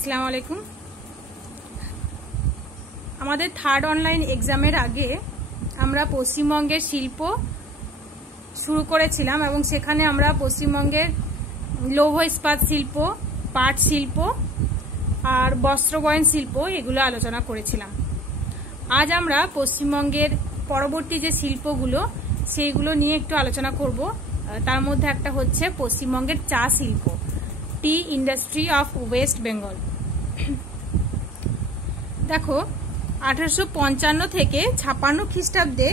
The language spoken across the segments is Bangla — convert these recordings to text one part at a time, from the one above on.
আসসালামু আলাইকুম। আমাদের থার্ড অনলাইন এক্সামের আগে আমরা পশ্চিমবঙ্গের শিল্প শুরু করেছিলাম এবং সেখানে আমরা পশ্চিমবঙ্গের লৌহ ইস্পাত শিল্প, পাট শিল্প আর বস্ত্রবয়ন শিল্প এগুলো আলোচনা করেছিলাম। আজ আমরা পশ্চিমবঙ্গের পরবর্তী যে শিল্পগুলো সেইগুলো নিয়ে একটু আলোচনা করব। তার মধ্যে একটা হচ্ছে পশ্চিমবঙ্গের চা শিল্প, টি ইন্ডাস্ট্রি অফ ওয়েস্ট বেঙ্গল। দেখো, 1855 থেকে 56 খ্রিস্টাব্দে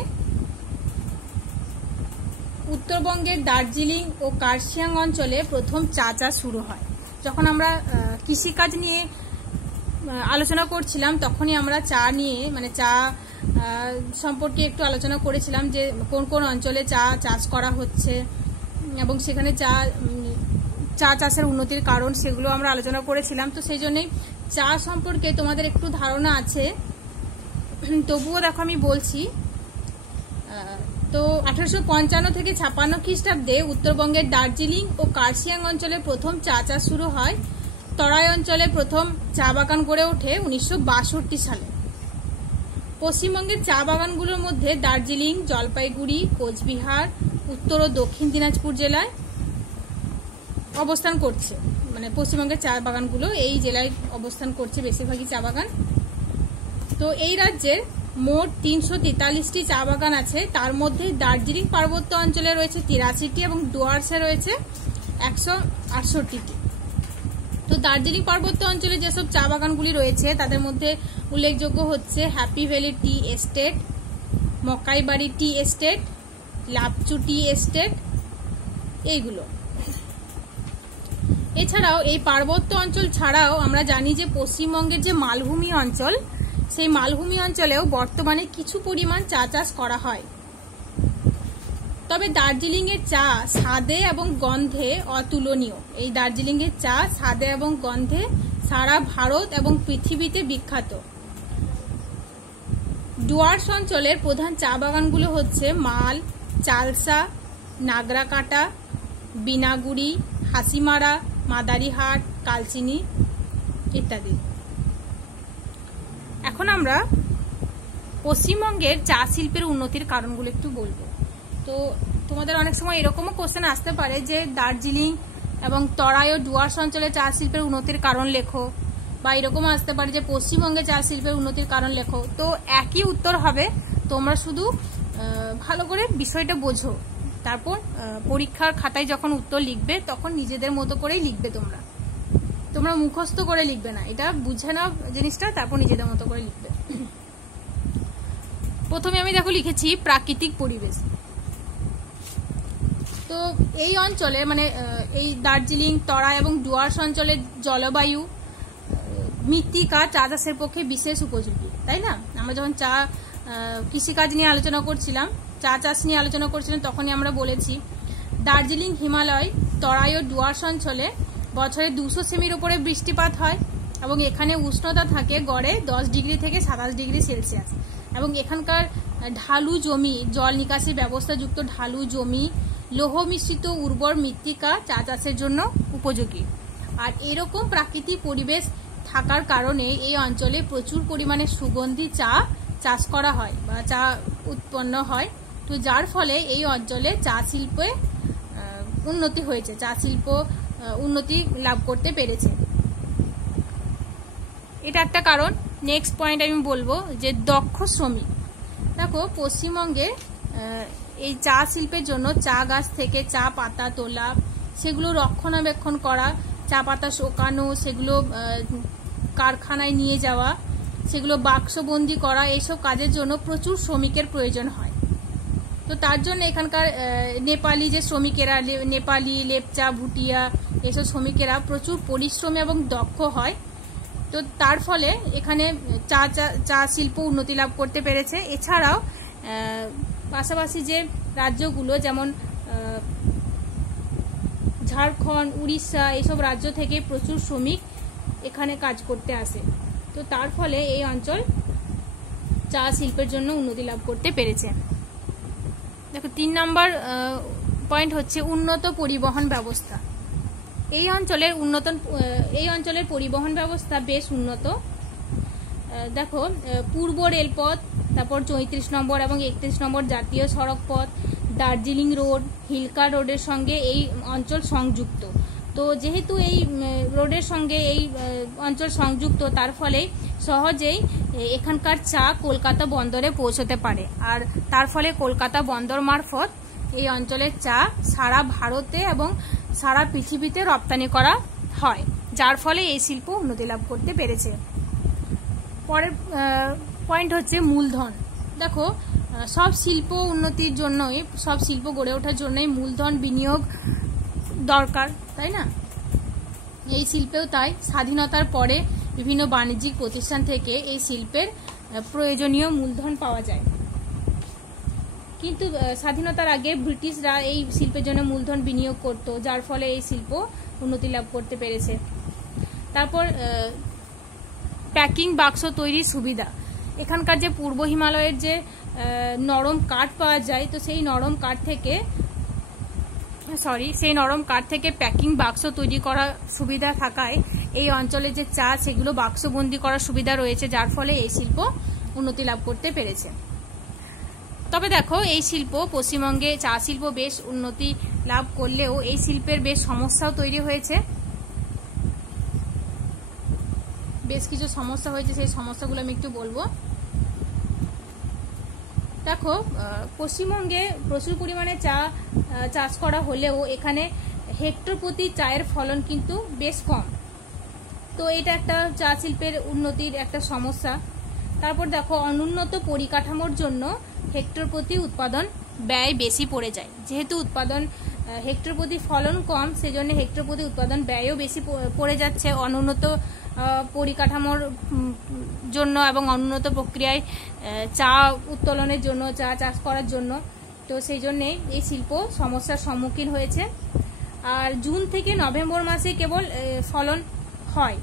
উত্তরবঙ্গের দার্জিলিং ও কার্শিয়াং অঞ্চলে প্রথম চা চাষ শুরু হয়। যখন আমরা কৃষিকাজ নিয়ে আলোচনা করছিলাম তখনই আমরা চা নিয়ে চা সম্পর্কে একটু আলোচনা করেছিলাম যে কোন কোন অঞ্চলে চা চাষ করা হচ্ছে এবং সেখানে চা চাষের উন্নতির কারণ সেগুলো আমরা আলোচনা করেছিলাম। তো সেই জন্যই চা সম্পর্কে তোমাদের একটু ধারণা আছে, তবুও দেখো আমি বলছি। তো 1855 থেকে 56 খ্রিস্টাব্দে উত্তরবঙ্গের দার্জিলিং ও কার্শিয়াং অঞ্চলে প্রথম চা চাষ শুরু হয়। তরাই অঞ্চলে প্রথম চা বাগান গড়ে ওঠে 1962 সালে। পশ্চিমবঙ্গের চা বাগানগুলোর মধ্যে দার্জিলিং, জলপাইগুড়ি, কোচবিহার, উত্তর ও দক্ষিণ দিনাজপুর জেলায় অবস্থান করছে। পশ্চিমবঙ্গের চা বাগানগুলো এই জেলায় অবস্থান করছে, বেশিরভাগই চা বাগান। তো এই রাজ্যের মোট 343টি চা বাগান আছে। তার মধ্যে দার্জিলিং পার্বত্য অঞ্চলে রয়েছে 83টি এবং ডুয়ার্সে রয়েছে 168টি। তো দার্জিলিং পার্বত্য অঞ্চলে যেসব চা বাগানগুলি রয়েছে তাদের মধ্যে উল্লেখযোগ্য হচ্ছে Happy Valley tea estate, Makaibari tea estate, Lapchu tea estate, এইগুলো। এছাড়াও এই পার্বত্য অঞ্চল ছাড়াও আমরা জানি যে পশ্চিমবঙ্গের যে মালভূমি অঞ্চল, সেই মালভূমি অঞ্চলেও বর্তমানে কিছু পরিমাণ চা চাষ করা হয়। তবে দার্জিলিং এর চা স্বাদে এবং গন্ধে অতুলনীয়। এই দার্জিলিং এর চা স্বাদে এবং গন্ধে সারা ভারত এবং পৃথিবীতে বিখ্যাত। ডুয়ার্স অঞ্চলের প্রধান চা বাগানগুলো হচ্ছে মাল, চালসা, নাগরাকাটা, বিনাগুড়ি, হাসিমারা, মাদারিহাট, কালচিনি ইত্যাদি। এখন আমরা পশ্চিমবঙ্গের চা শিল্পের উন্নতির কারণগুলো একটু বলবো। তো তোমাদের অনেক সময় এরকমও কোশ্চেন আসতে পারে যে দার্জিলিং এবং তরাই ও ডুয়ার্স অঞ্চলে চা শিল্পের উন্নতির কারণ লেখো, বা এরকমও আসতে পারে যে পশ্চিমবঙ্গে চা শিল্পের উন্নতির কারণ লেখো। তো একই উত্তর হবে, তোমরা শুধু ভালো করে বিষয়টা বোঝো, তারপর পরীক্ষার খাতায় যখন উত্তর লিখবে তখন নিজেদের মতো করেই লিখবে। তোমরা মুখস্থ করে লিখবে না, এটা বুঝে নাও জিনিসটা, তারপর নিজেদের মতো করে লিখবে। প্রথমে আমি দেখো লিখেছি প্রাকৃতিক পরিবেশ। তো এই অঞ্চলে এই দার্জিলিং, তরাই এবং ডুয়ার্স অঞ্চলের জলবায়ু, মৃত্তিকা চা চাষের পক্ষে বিশেষ উপযোগী, তাই না? আমরা যখন কৃষিকাজ নিয়ে আলোচনা করছিলাম, চা চাষ নিয়ে আলোচনা করছিলাম, তখনই আমরা বলেছি দার্জিলিং, হিমালয়, তরাই ও ডুয়ার্স অঞ্চলে বছরে 200 সেমির উপরে বৃষ্টিপাত হয় এবং এখানে উষ্ণতা থাকে গড়ে 10 ডিগ্রি থেকে 27 ডিগ্রি সেলসিয়াস। এবং এখানকার ঢালু জমি, জল নিকাশি ব্যবস্থা যুক্ত ঢালু জমি, লৌহ মিশ্রিত উর্বর মৃত্তিকা চা চাষের জন্য উপযোগী। আর এরকম প্রাকৃতিক পরিবেশ থাকার কারণে এই অঞ্চলে প্রচুর পরিমাণে সুগন্ধি চা চাষ করা হয় বা চা উৎপন্ন হয়। তো যার ফলে এই অঞ্চলে চা শিল্পে উন্নতি হয়েছে, চা শিল্প উন্নতি লাভ করতে পেরেছে। এটা একটা কারণ। নেক্সট পয়েন্ট আমি বলবো যে দক্ষ শ্রমিক। দেখো, পশ্চিমবঙ্গে এই চা শিল্পের জন্য চা গাছ থেকে চা পাতা তোলা, সেগুলো রক্ষণাবেক্ষণ করা, চা পাতা শুকানো, সেগুলো কারখানায় নিয়ে যাওয়া, সেগুলো বাক্সবন্দি করা, এইসব কাজের জন্য প্রচুর শ্রমিকের প্রয়োজন হয়। তো তার জন্য এখানকার নেপালি যে শ্রমিকেরা, নেপালি, লেপচা, ভুটিয়া, এসব শ্রমিকেরা প্রচুর পরিশ্রমী এবং দক্ষ হয়। তো তার ফলে এখানে চা শিল্প উন্নতি লাভ করতে পেরেছে। এছাড়াও পাশাপাশি যে রাজ্যগুলো যেমন ঝাড়খণ্ড, উড়িষ্যা, এইসব রাজ্য থেকে প্রচুর শ্রমিক এখানে কাজ করতে আসে। তো তার ফলে এই অঞ্চল চা শিল্পের জন্য উন্নতি লাভ করতে পেরেছে। দেখো, 3 নম্বর পয়েন্ট হচ্ছে উন্নত পরিবহন ব্যবস্থা। এই অঞ্চলের পরিবহন ব্যবস্থা বেশ উন্নত। দেখো, পূর্ব রেলপথ, তারপর 34 নম্বর এবং 31 নম্বর জাতীয় সড়ক পথ, দার্জিলিং রোড, হিলকা রোডের সঙ্গে এই অঞ্চল সংযুক্ত। তো যেহেতু এই রোডের সঙ্গে এই অঞ্চল সংযুক্ত, তার ফলে সহজেই এখানকার চা কলকাতা বন্দরে পৌঁছতে পারে। আর তার ফলে কলকাতা বন্দর মারফত এই অঞ্চলের চা সারা ভারতে এবং সারা পৃথিবীতে রপ্তানি করা হয়, যার ফলে এই শিল্প উন্নতি লাভ করতে পেরেছে। পরের পয়েন্ট হচ্ছে মূলধন। দেখো, সব শিল্প উন্নতির জন্যই, সব শিল্প গড়ে ওঠার জন্যই মূলধন বিনিয়োগ দরকার, তাই না? এই শিল্পেও তাই। স্বাধীনতার পরে বিভিন্ন বাণিজ্যিক প্রতিষ্ঠান থেকে এই শিল্পের প্রয়োজনীয় মূলধন পাওয়া যায়, কিন্তু স্বাধীনতার আগে ব্রিটিশরা এই শিল্পের জন্য মূলধন বিনিয়োগ করত, যার ফলে এই শিল্প উন্নতি লাভ করতে পেরেছে। তারপর প্যাকিং বাক্স তৈরির সুবিধা। এখানকার যে পূর্ব হিমালয়ের যে নরম কাঠ পাওয়া যায়, তো সেই নরম কাঠ থেকে প্যাকিং বাক্স তৈরি করা সুবিধা থাকায় এই অঞ্চলে যে চা সেগুলো বাক্সবন্দি করার সুবিধা রয়েছে, যার ফলে এই শিল্প উন্নতি লাভ করতে পেরেছে। তবে দেখো, এই শিল্প, পশ্চিমবঙ্গে চা শিল্প বেশ উন্নতি লাভ করলেও এই শিল্পের বেশ সমস্যাও তৈরি হয়েছে। বেশ কিছু সমস্যা হয়েছে, সেই সমস্যাগুলো আমি একটু বলবো। দেখো, পশ্চিমবঙ্গে প্রচুর পরিমাণে চা চাষ করা হলেও এখানে হেক্টর প্রতি চায়ের ফলন কিন্তু বেশ কম। তো এটা একটা চা শিল্পের উন্নতির একটা সমস্যা। তারপর দেখো, অনুন্নত পরিকাঠামোর জন্য হেক্টর প্রতি উৎপাদন ব্যয় বেশি পড়ে যায়। যেহেতু উৎপাদন হেক্টর প্রতি ফলন কম, সেজন্য হেক্টর প্রতি উৎপাদন ব্যয়ও বেশি পড়ে যাচ্ছে অনুন্নত পরিকাঠামোর জন্য এবং অনুন্নত প্রক্রিয়ায় চা উত্তোলনের জন্য, চা চাষ করার জন্য। তো সেই জন্যে এই শিল্প সমস্যার সম্মুখীন হয়েছে। আর জুন থেকে নভেম্বর মাসে কেবল ফলন হয়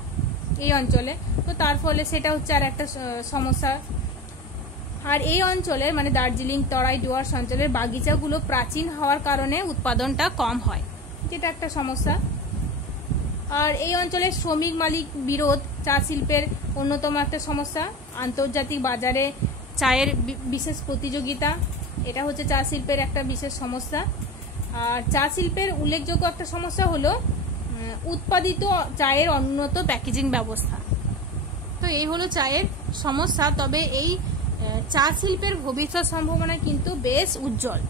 এই অঞ্চলে, তো তার ফলে সেটা হচ্ছে আর একটা সমস্যা। আর এই অঞ্চলের, মানে দার্জিলিং, তরাই, ডুয়ার্স অঞ্চলের বাগিচাগুলো প্রাচীন হওয়ার কারণে উৎপাদনটা কম হয়, যেটা একটা সমস্যা। আর এই অঞ্চলের শ্রমিক মালিক বিরোধ চা শিল্পের অন্যতম একটা সমস্যা। আন্তর্জাতিক বাজারে চায়ের বিশেষ প্রতিযোগিতা, এটা হচ্ছে চা শিল্পের একটা বিশেষ সমস্যা। আর চা শিল্পের উল্লেখযোগ্য একটা সমস্যা হলো উৎপাদিত চায়ের অনুন্নত প্যাকেজিং ব্যবস্থা। তো এই হলো চায়ের সমস্যা। তবে এই চা শিল্পের ভবিষ্যৎ সম্ভাবনা কিন্তু বেশ উজ্জ্বল।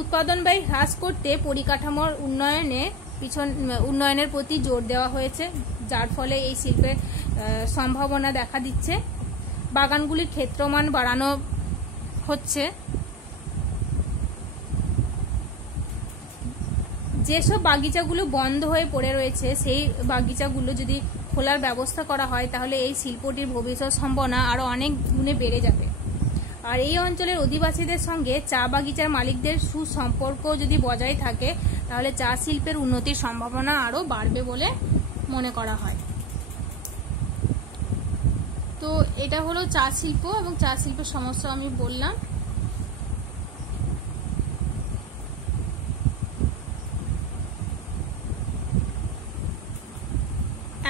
উৎপাদন ব্যয় হ্রাস করতে পরিকাঠামোর উন্নয়নের প্রতি জোর দেওয়া হয়েছে, যার ফলে এই শিল্পের সম্ভাবনা দেখা দিচ্ছে। বাগানগুলির ক্ষেত্রমান বাড়ানো হচ্ছে। যেসব বাগিচাগুলো বন্ধ হয়ে পড়ে রয়েছে, সেই বাগিচাগুলো যদি খোলার ব্যবস্থা করা হয়, তাহলে এই শিল্পটির ভবিষ্যৎ সম্ভাবনা আরও অনেক গুণে বেড়ে যাবে। আর এই অঞ্চলের অধিবাসীদের সঙ্গে চা বাগিচার মালিকদের সুসম্পর্ক যদি বজায় থাকে, তাহলে চা শিল্পের উন্নতির সম্ভাবনা আরও বাড়বে বলে মনে করা হয়। তো এটা হলো চা শিল্প এবং চা শিল্পের সমস্যা আমি বললাম।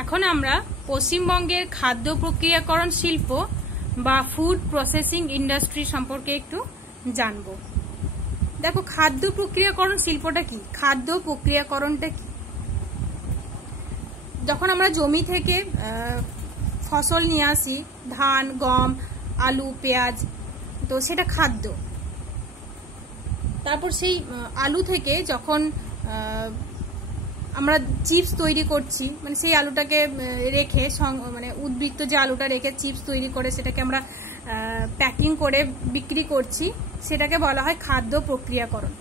এখন আমরা পশ্চিমবঙ্গের খাদ্য প্রক্রিয়াকরণ শিল্প বা ফুড প্রসেসিং ইন্ডাস্ট্রি সম্পর্কে একটু জানব। দেখো, খাদ্য প্রক্রিয়াকরণ শিল্পটা কি, খাদ্য প্রক্রিয়াকরণটা কি? যখন আমরা জমি থেকে ফসল নিয়ে আসি, ধান, গম, আলু, পেঁয়াজ, তো সেটা খাদ্য। তারপর সেই আলু থেকে যখন আমরা চিপস তৈরি করছি, মানে সেই আলুটাকে রেখে, মানে উদ্বৃত্ত যে আলুটা রেখে চিপস তৈরি করে সেটাকে আমরা প্যাকিং করে বিক্রি করছি, সেটাকে বলা হয় খাদ্য প্রক্রিয়াকরণ।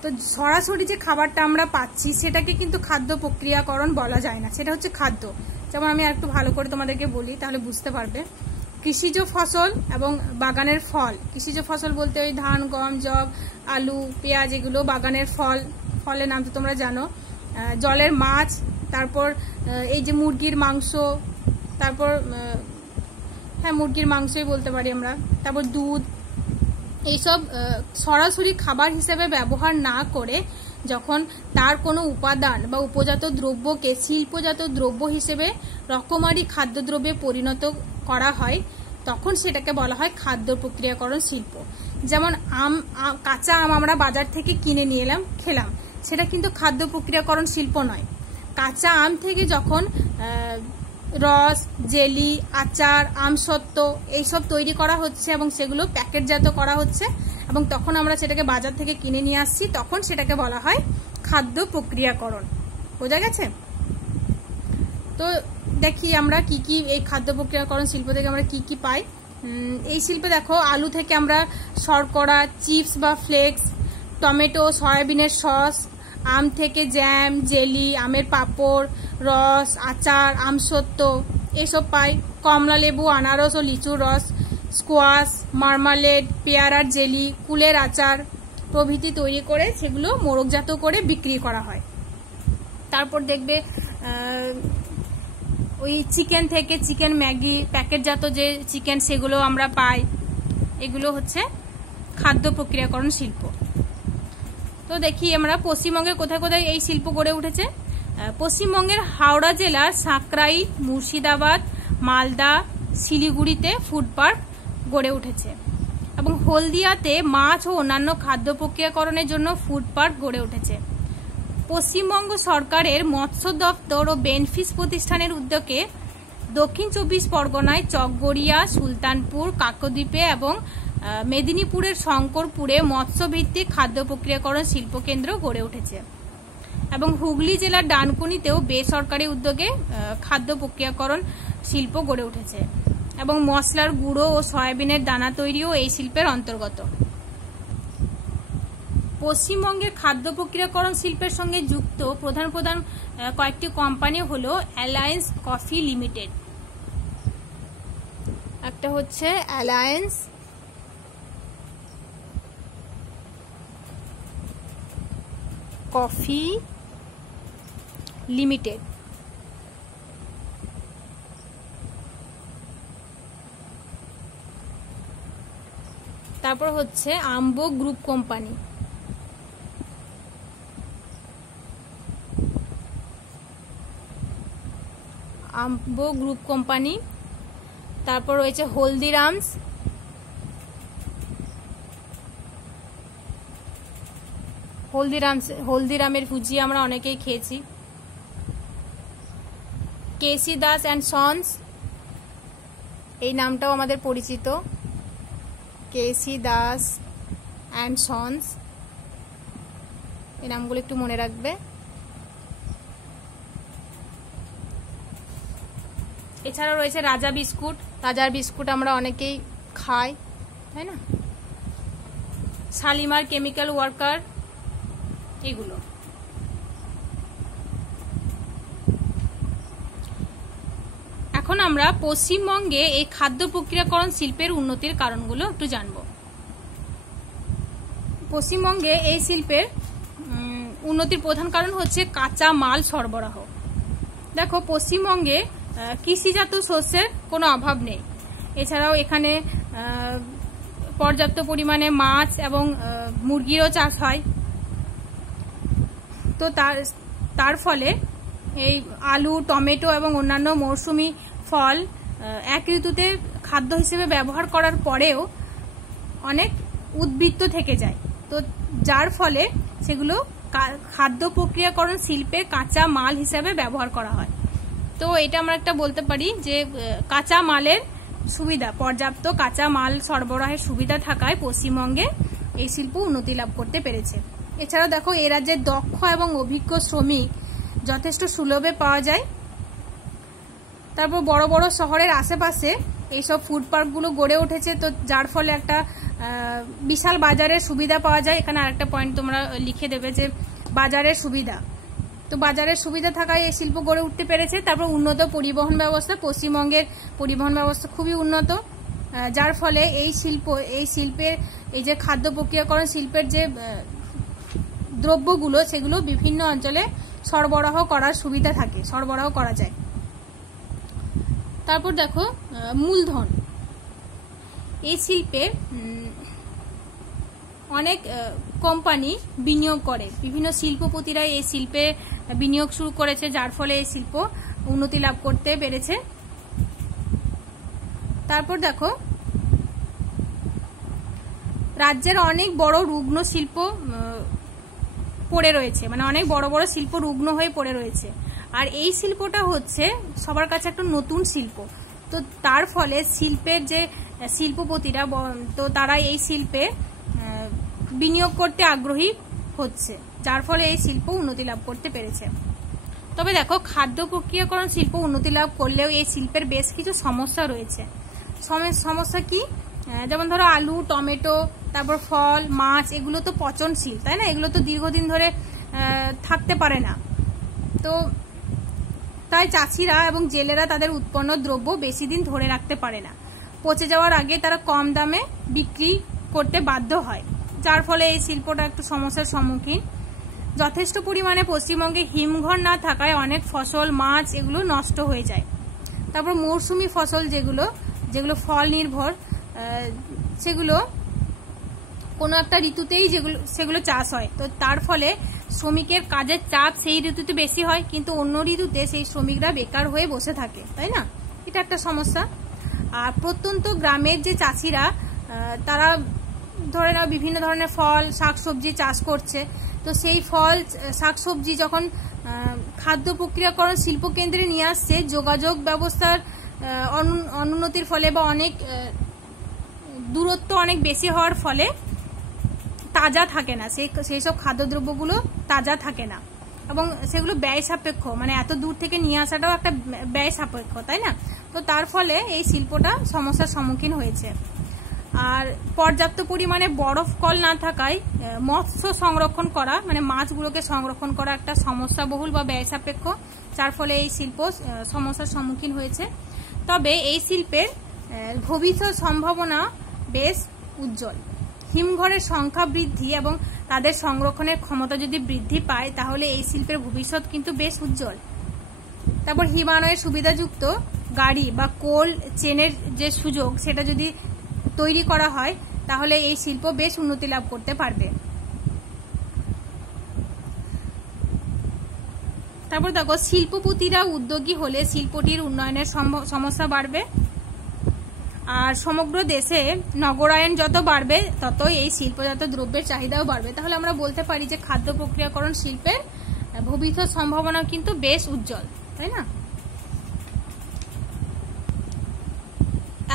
তো সরাসরি যে খাবারটা আমরা পাচ্ছি সেটাকে কিন্তু খাদ্য প্রক্রিয়াকরণ বলা যায় না, সেটা হচ্ছে খাদ্য। যেমন আমি একটু ভালো করে তোমাদেরকে বলি, তাহলে বুঝতে পারবে। কৃষিজ ফসল এবং বাগানের ফল, কৃষিজ ফসল বলতে ওই ধান, গম, যব, আলু, পেঁয়াজ, এগুলো বাগানের ফল। ফলের নাম তো তোমরা জানো। জলের মাছ, তারপর এই যে মুরগির মাংস, তারপর হ্যাঁ মুরগির মাংসই বলতে পারি আমরা, তারপর দুধ, এইসব সরাসরি খাবার হিসেবে ব্যবহার না করে যখন তার কোনো উপাদান বা উপজাত দ্রব্যকে শিল্পজাত দ্রব্য হিসেবে রকমারি খাদ্যদ্রব্যে পরিণত করা হয়, তখন সেটাকে বলা হয় খাদ্য প্রক্রিয়াকরণ শিল্প। যেমন কাঁচা আম আমরা বাজার থেকে কিনে নিয়ে এলাম, খেলাম, সেটা কিন্তু খাদ্য প্রক্রিয়াকরণ শিল্প নয়। কাঁচা আম থেকে যখন রস, জেলি, আচার, আমসত্ত্ব এইসব তৈরি করা হচ্ছে এবং সেগুলো প্যাকেটজাত করা হচ্ছে এবং তখন আমরা সেটাকে বাজার থেকে কিনে নিয়ে আসছি, তখন সেটাকে বলা হয় খাদ্য প্রক্রিয়াকরণ। বোঝা গেছে? তো দেখি আমরা কি কি এই খাদ্য প্রক্রিয়াকরণ শিল্প থেকে আমরা কি কি পাই। এই শিল্পে দেখো, আলু থেকে আমরা শর্করা, চিপস বা ফ্লেক্স, টমেটো, সয়াবিনের সস, আম থেকে জ্যাম, জেলি, আমের পাঁপড়, রস, আচার, আমসত্ত্ব এসব পাই। কমলা লেবু, আনারস ও লিচুর রস, স্কোয়াশ, মার্মালেড, পেয়ারার জেলি, কুলের আচার প্রভৃতি তৈরি করে সেগুলো মোড়কজাত করে বিক্রি করা হয়। তারপর দেখবে ওই চিকেন থেকে চিকেন ম্যাগি, প্যাকেটজাত যে চিকেন সেগুলো আমরা পাই। এগুলো হচ্ছে খাদ্য প্রক্রিয়াকরণ শিল্প। তো দেখি আমরা পশ্চিমবঙ্গে কোথায় কোথায় এই শিল্প গড়ে উঠেছে। পশ্চিমবঙ্গের হাওড়া জেলার সাঁকরাইল, মুর্শিদাবাদ, মালদা, শিলিগুড়িতে ফুড পার্ক গড়ে উঠেছে এবং হলদিয়াতে মাছ ও অন্যান্য খাদ্য প্রক্রিয়াকরণের জন্য ফুড পার্ক গড়ে উঠেছে। পশ্চিমবঙ্গ সরকারের মৎস্য দপ্তর ও বেনফিস প্রতিষ্ঠানের উদ্যোগে দক্ষিণ 24 পরগনায় চকগড়িয়া, সুলতানপুর, কাকদ্বীপে এবং মেদিনীপুরের শঙ্করপুরে মৎস্যভিত্তিক খাদ্য প্রক্রিয়াকরণ শিল্পকেন্দ্র গড়ে উঠেছে এবং হুগলি জেলার ডানকুনিতেও বেসরকারি উদ্যোগে খাদ্য প্রক্রিয়াকরণ শিল্প গড়ে উঠেছে এবং মশলার গুঁড়ো ও সয়াবিনের দানা তৈরিও এই শিল্পের অন্তর্গত। পশ্চিমবঙ্গের খাদ্য প্রক্রিয়াকরণ শিল্পের সঙ্গে যুক্ত প্রধান প্রধান কয়েকটি কোম্পানি হলো অ্যালায়েন্স কফি লিমিটেড। একটা হচ্ছে অ্যালায়েন্স কফি লিমিটেড, তারপর হচ্ছে আম্বো গ্রুপ কোম্পানি, আম্বো গ্রুপ কোম্পানি, তারপর রয়েছে হলদিরামস, হলদিরামের ভুজিয়া আমরা অনেকেই খেয়েছি। কেসি দাস অ্যান্ড সন্স, এই নামটাও আমাদের পরিচিত, কেসি দাস অ্যান্ড সন্স, এই নামগুলো একটু মনে রাখবে। এছাড়াও রয়েছে রাজা বিস্কুট, রাজার বিস্কুট আমরা অনেকেই খাই, তাই না? শালিমার কেমিক্যাল ওয়ার্কার, এগুলো। এখন আমরা পশ্চিমবঙ্গে এই খাদ্য প্রক্রিয়াকরণ শিল্পের উন্নতির কারণগুলো একটু জানব। পশ্চিমবঙ্গে এই শিল্পের উন্নতির প্রধান কারণ হচ্ছে কাঁচা মাল সরবরাহ। দেখো, পশ্চিমবঙ্গে কৃষিজাত শস্যের কোনো অভাব নেই। এছাড়াও এখানে পর্যাপ্ত পরিমাণে মাছ এবং মুরগিরও চাষ হয়। তো তার ফলে এই আলু, টমেটো এবং অন্যান্য মৌসুমি ফল এক ঋতুতে খাদ্য হিসেবে ব্যবহার করার পরেও অনেক উদ্বৃত্ত থেকে যায়, তো যার ফলে সেগুলো খাদ্য প্রক্রিয়াকরণ শিল্পের কাঁচা মাল হিসেবে ব্যবহার করা হয়। তো এটা আমরা একটা বলতে পারি যে কাঁচা মালের সুবিধা, পর্যাপ্ত কাঁচা মাল সরবরাহের সুবিধা থাকায় পশ্চিমবঙ্গে এই শিল্প উন্নতি লাভ করতে পেরেছে। এছাড়াও দেখো, এ রাজ্যের দক্ষ এবং অভিজ্ঞ শ্রমিক যথেষ্ট সুলভে পাওয়া যায়। তারপর বড় বড় শহরের আশেপাশে এইসব ফুড পার্কগুলো গড়ে উঠেছে, তো যার ফলে একটা বিশাল বাজারের সুবিধা পাওয়া যায়। এখানে আরেকটা পয়েন্ট তোমরা লিখে দেবে যে বাজারের সুবিধা, তো বাজারের সুবিধা থাকায় এই শিল্প গড়ে উঠতে পেরেছে। তারপর উন্নত পরিবহন ব্যবস্থা, পশ্চিমবঙ্গের পরিবহন ব্যবস্থা খুবই উন্নত, যার ফলে এই শিল্পের এই যে খাদ্য প্রক্রিয়াকরণ শিল্পের যে দ্রব্যগুলো সেগুলো বিভিন্ন অঞ্চলে সরবরাহ করার সুবিধা থাকে, সরবরাহ করা যায়। তারপর দেখো, মূলধন। এই শিল্পে অনেক কোম্পানি বিনিয়োগ করে, বিভিন্ন শিল্পপতিরা এই শিল্পে বিনিয়োগ শুরু করেছে, যার ফলে এই শিল্প উন্নতি লাভ করতে পেরেছে। তারপর দেখো, রাজ্যের অনেক বড় রুগ্ন শিল্প পড়ে রয়েছে, মানে অনেক বড় বড় শিল্প রুগ্ন হয়ে পড়ে রয়েছে। আর এই শিল্পটা হচ্ছে সবার কাছে একটা নতুন শিল্প, তো তার ফলে শিল্পের যে শিল্পপতিরা তো তারা এই শিল্পে বিনিয়োগ করতে আগ্রহী হচ্ছে, যার ফলে এই শিল্প উন্নতি লাভ করতে পেরেছে। তবে দেখো, খাদ্য প্রক্রিয়াকরণ শিল্প উন্নতি লাভ করলেও এই শিল্পের বেশ কিছু সমস্যা রয়েছে। সমস্যা কি? যেমন ধরো আলু, টমেটো, তারপর ফল, মাছ, এগুলো তো পচনশীল, তাই না? এগুলো তো দীর্ঘদিন ধরে থাকতে পারে না, তো তাই চাষিরা এবং জেলেরা তাদের উৎপন্ন দ্রব্য বেশি দিন ধরে রাখতে পারে না। পচে যাওয়ার আগে তারা কম দামে বিক্রি করতে বাধ্য হয়, যার ফলে এই শিল্পটা একটু সমস্যার সম্মুখীন। যথেষ্ট পরিমাণে পশ্চিমবঙ্গে হিমঘর না থাকায় অনেক ফসল, মাছ এগুলো নষ্ট হয়ে যায়। তারপর মৌসুমি ফসল যেগুলো ফল নির্ভর, সেগুলো কোনো একটা ঋতুতেই সেগুলো চাষ হয়, তো তার ফলে শ্রমিকের কাজের চাপ সেই ঋতুতে বেশি হয়, কিন্তু অন্য ঋতুতে সেই শ্রমিকরা বেকার হয়ে বসে থাকে, তাই না? এটা একটা সমস্যা। আর প্রত্যন্ত গ্রামের যে চাষিরা, তারা ধরে নাও বিভিন্ন ধরনের ফল, শাকসবজি চাষ করছে, তো সেই ফল, শাকসবজি যখন খাদ্য প্রক্রিয়াকরণ শিল্পকেন্দ্রে নিয়ে আসছে, যোগাযোগ ব্যবস্থার অনুন্নতির ফলে বা অনেক দূরত্ব অনেক বেশি হওয়ার ফলে তাজা থাকে না, সেই সব খাদ্যদ্রব্যগুলো তাজা থাকে না, এবং সেগুলো ব্যয় সাপেক্ষ, মানে এত দূর থেকে নিয়ে আসাটাও একটা ব্যয় সাপেক্ষ, তাই না? তো তার ফলে এই শিল্পটা সমস্যার সম্মুখীন হয়েছে। আর পর্যাপ্ত পরিমাণে বরফ কল না থাকায় মৎস্য সংরক্ষণ করা, মানে মাছগুলোকে সংরক্ষণ করা একটা সমস্যাবহুল বা ব্যয় সাপেক্ষ, যার ফলে এই শিল্প সমস্যার সম্মুখীন হয়েছে। তবে এই শিল্পের ভবিষ্যৎ সম্ভাবনা বেশ উজ্জ্বল। হিমঘরের সংখ্যা বৃদ্ধি এবং তাদের সংরক্ষণের ক্ষমতা যদি বৃদ্ধি পায়, তাহলে এই শিল্পের ভবিষ্যৎ কিন্তু বেশ উজ্জ্বল। তারপর হিমালয়ের সুবিধাযুক্ত গাড়ি বা কোল্ড চেনের যে সুযোগ, সেটা যদি তৈরি করা হয়, তাহলে এই শিল্প বেশ উন্নতি লাভ করতে পারবে। তারপর দেখো, শিল্পপতিরা উদ্যোগী হলে শিল্পটির উন্নয়নের সমস্যা বাড়বে। আর সমগ্র দেশে নগরায়ন যত বাড়বে, ততই এই শিল্পজাত দ্রব্যের চাহিদাও বাড়বে। তাহলে আমরা বলতে পারি যে খাদ্য প্রক্রিয়াকরণ শিল্পের ভবিষ্যৎ সম্ভাবনা কিন্তু বেশ উজ্জ্বল, তাই না?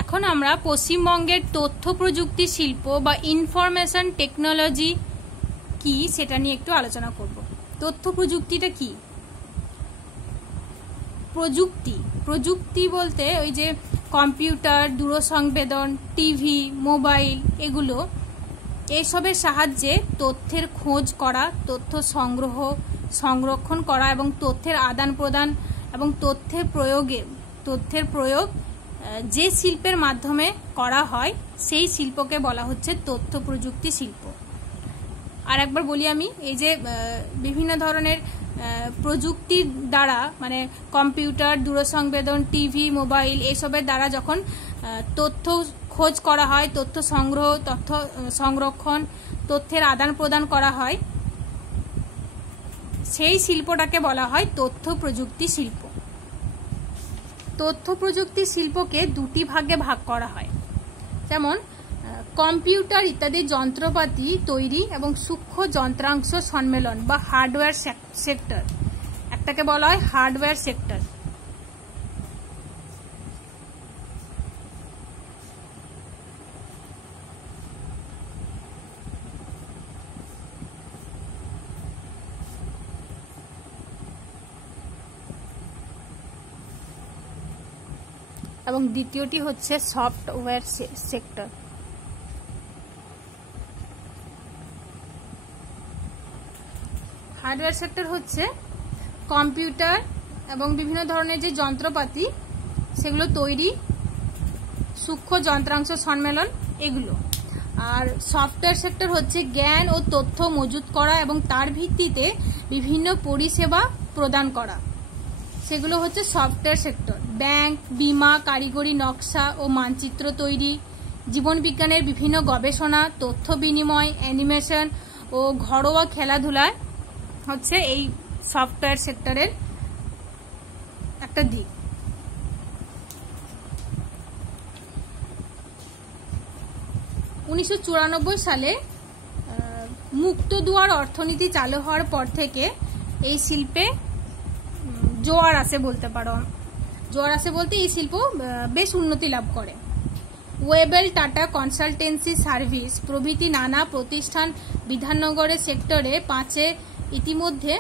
এখন আমরা পশ্চিমবঙ্গের তথ্য প্রযুক্তি শিল্প বা ইনফরমেশন টেকনোলজি কি, সেটা নিয়ে একটু আলোচনা করব। তথ্য প্রযুক্তিটা কি? প্রযুক্তি বলতে ওই যে কম্পিউটার, দূরসংবেদন, টিভি, মোবাইল, এগুলো, এইসবের সাহায্যে তথ্যের খোঁজ করা, তথ্য সংগ্রহ, সংরক্ষণ করা এবং তথ্যের আদান প্রদান এবং তথ্যের প্রয়োগ যে শিল্পের মাধ্যমে করা হয়, সেই শিল্পকে বলা হচ্ছে তথ্য প্রযুক্তি শিল্প। আর একবার বলি আমি, এই যে বিভিন্ন ধরনের প্রযুক্তির দ্বারা, মানে কম্পিউটার, দূরসংবেদন, টিভি, মোবাইল, এসবের দ্বারা যখন তথ্য খোঁজ করা হয়, তথ্য সংগ্রহ, তথ্য সংরক্ষণ, তথ্যের আদান প্রদান করা হয়, সেই শিল্পটাকে বলা হয় তথ্য প্রযুক্তি শিল্প। তথ্য প্রযুক্তি শিল্পকে দুটি ভাগে ভাগ করা হয়, যেমন কম্পিউটার ইত্যাদি যন্ত্রপাতি তৈরি এবং সূক্ষ্ম যন্ত্রাংশ সম্মেলন বা হার্ডওয়্যার সেক্টর, একটাকে বলা হয় হার্ডওয়্যার সেক্টর। এবং দ্বিতীয়টি হচ্ছে সফটওয়্যার সেক্টর। হার্ডওয়্যার সেক্টর হচ্ছে কম্পিউটার এবং বিভিন্ন ধরনের যে যন্ত্রপাতি, সেগুলো তৈরি, সূক্ষ্ম যন্ত্রাংশ সম্মেলন, এগুলো। আর সফটওয়্যার সেক্টর হচ্ছে জ্ঞান ও তথ্য মজুত করা এবং তার ভিত্তিতে বিভিন্ন পরিষেবা প্রদান করা, সেগুলো হচ্ছে সফটওয়্যার সেক্টর। ব্যাংক, বিমা, কারিগরি নকশা ও মানচিত্র তৈরি, জীবন বিজ্ঞানের বিভিন্ন গবেষণা, তথ্য বিনিময়, অ্যানিমেশন ও ঘরোয়া খেলাধুলায় হচ্ছে এই সফটওয়্যার সেক্টরের একটা দিক। উনিশশো সালে মুক্ত দুয়ার অর্থনীতি চালু হওয়ার পর থেকে এই শিল্পে জোয়ার আসে বলতে পারো। জোয়ার আসে বলতে এই শিল্প বেশ উন্নতি লাভ করে। ওয়েবেল, টাটা কনসালটেন্সি সার্ভিস প্রভৃতি নানা প্রতিষ্ঠান বিধাননগরের সেক্টরে 5-এ ইতিমধ্যে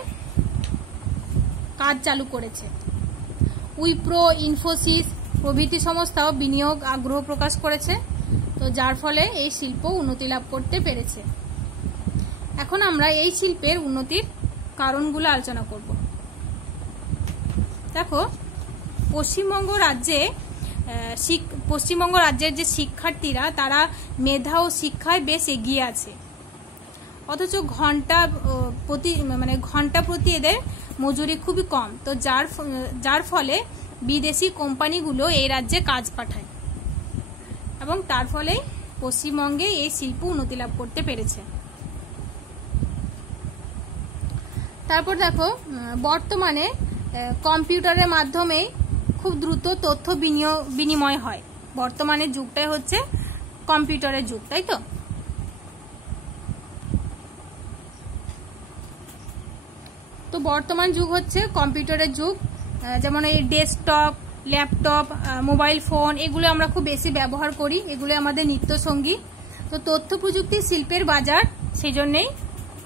কাজ চালু করেছে। উইপ্রো, ইনফোসিস প্রভৃতি সংস্থাও বিনিয়োগ আগ্রহ প্রকাশ করেছে, তো যার ফলে এই শিল্প উন্নতি লাভ করতে পেরেছে। এখন আমরা এই শিল্পের উন্নতির কারণগুলো আলোচনা করব। দেখো, পশ্চিমবঙ্গ রাজ্যের যে শিক্ষার্থীরা তারা মেধা ও শিক্ষায় বেশ এগিয়ে আছে, অথচ ঘন্টা প্রতি এদের মজুরি খুবই কম, তো যার ফলে বিদেশি কোম্পানিগুলো এই রাজ্যে কাজ পাঠায় এবং তার ফলে পশ্চিমবঙ্গে এই শিল্প উন্নতি লাভ করতে পেরেছে। তারপর দেখো, বর্তমানে কম্পিউটারের মাধ্যমে খুব দ্রুত তথ্য বিনিময় হয়। বর্তমানের যুগটাই হচ্ছে কম্পিউটারের যুগ, তাই তো? তো বর্তমান যুগ হচ্ছে কম্পিউটারের যুগ। যেমন এই ডেস্কটপ, ল্যাপটপ, মোবাইল ফোন এগুলো আমরা খুব বেশি ব্যবহার করি, এগুলো আমাদের নিত্যসঙ্গী। তো তথ্য প্রযুক্তি শিল্পের বাজার সেই জন্যেই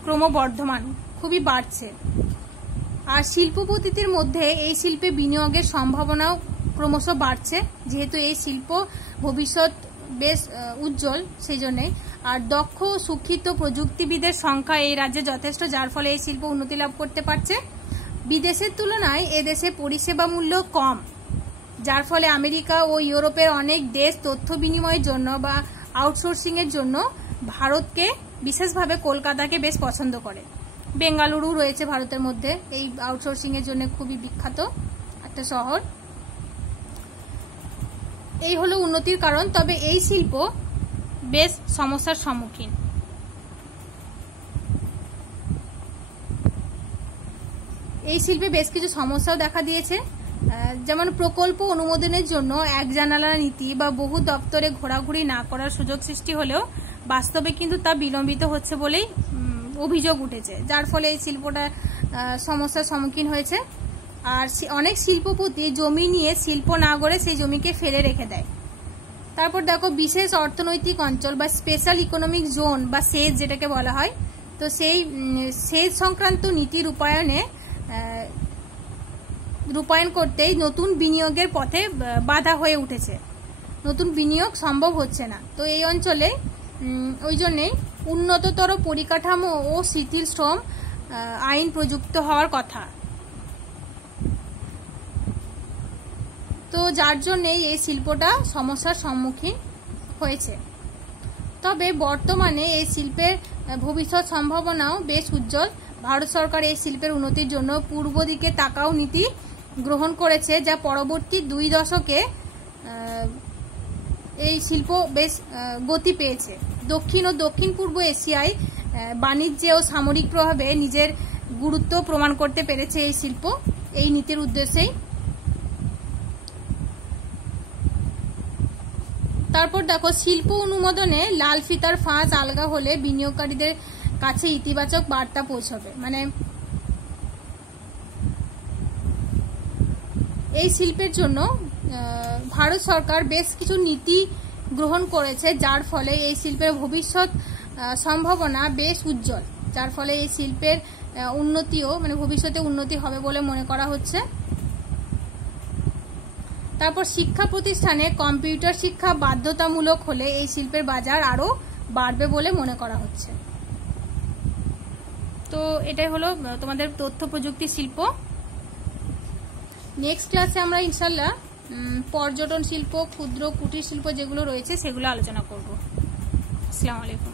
ক্রমবর্ধমান, খুবই বাড়ছে। আর শিল্পপতিদের মধ্যে এই শিল্পে বিনিয়োগের সম্ভাবনাও ক্রমশ বাড়ছে, যেহেতু এই শিল্প ভবিষ্যৎ বেশ উজ্জ্বল সেই জন্যে। আর দক্ষ শিক্ষিত প্রযুক্তিবিদের সংখ্যা এই রাজ্যে যথেষ্ট, যার ফলে এই শিল্প উন্নতি লাভ করতে পারছে। বিদেশের তুলনায় এদেশে পরিষেবা মূল্য কম, যার ফলে আমেরিকা ও ইউরোপের অনেক দেশ তথ্য বিনিময়ের জন্য বা আউটসোর্সিং এর জন্য ভারতকে, বিশেষভাবে কলকাতাকে বেশ পছন্দ করে। বেঙ্গালুরু রয়েছে ভারতের মধ্যে, এই আউটসোর্সিং এর জন্য খুবই বিখ্যাত একটা শহর। এই হলো উন্নতির কারণ, তবে এই শিল্প বেশ সমস্যার সম্মুখীন। এই শিল্পে বেশ কিছু সমস্যাও দেখা দিয়েছে, যেমন প্রকল্প অনুমোদনের জন্য এক জানালা নীতি বা বহু দপ্তরে ঘোরাঘুরি না করার সুযোগ সৃষ্টি হলেও বাস্তবে কিন্তু তা বিলম্বিত হচ্ছে বলেই অভিযোগ উঠেছে, যার ফলে এই শিল্পটা সমস্যার সম্মুখীন হয়েছে। আর অনেক শিল্পপতি জমি নিয়ে শিল্প না গড়ে সেই জমিকে ফেলে রেখে দেয়। তারপর দেখো, বিশেষ অর্থনৈতিক অঞ্চল বা স্পেশাল ইকোনমিক জোন বা সেজ যেটাকে বলা হয়, তো সেই সেজ সংক্রান্ত নীতি রূপায়ণ করতেই নতুন বিনিয়োগের পথে বাধা হয়ে উঠেছে, নতুন বিনিয়োগ সম্ভব হচ্ছে না। তো এই অঞ্চলে ওই জন্যে উন্নততর পরিকাঠামো ও শিথিল শ্রম আইন প্রযুক্ত হওয়ার কথা। তো যার জন্যেই এই শিল্পটা সমস্যার সম্মুখীন হয়েছে। তবে বর্তমানে এই শিল্পের ভবিষ্যৎ সম্ভাবনাও বেশ উজ্জ্বল। ভারত সরকার এই শিল্পের উন্নতির জন্য পূর্ব দিকে তাকাও নীতি গ্রহণ করেছে, যা পরবর্তী 2 দশকে এই শিল্প বেশ গতি পেয়েছে। দক্ষিণ ও দক্ষিণ পূর্ব এশিয়ায় বাণিজ্যে ও সামরিক প্রভাবে নিজের গুরুত্ব প্রমাণ করতে পেরেছে এই শিল্প, এই নীতির উদ্দেশ্যেই। তারপর দেখো, শিল্প অনুমোদনে লাল ফিতার ফাঁস আলগা হলে বিনিয়োগকারীদের কাছে ইতিবাচক বার্তা পৌঁছবে। মানে এই শিল্পের জন্য ভারত সরকার বেশ কিছু নীতি গ্রহণ করেছে, যার ফলে এই শিল্পের ভবিষ্যৎ সম্ভাবনা বেশ উজ্জ্বল, যার ফলে এই শিল্পের উন্নতিও ভবিষ্যতে উন্নতি হবে বলে মনে করা হচ্ছে। তারপর শিক্ষা প্রতিষ্ঠানে কম্পিউটার শিক্ষা বাধ্যতামূলক হলে এই শিল্পের বাজার আরো বাড়বে বলে মনে করা হচ্ছে। তো এটাই হলো তোমাদের তথ্য প্রযুক্তি শিল্প। নেক্সট ক্লাসে আমরা ইনশাল্লাহ পর্যটন শিল্প, ক্ষুদ্র কুটির শিল্প যেগুলো রয়েছে সেগুলো আলোচনা করব। আসসালামু আলাইকুম।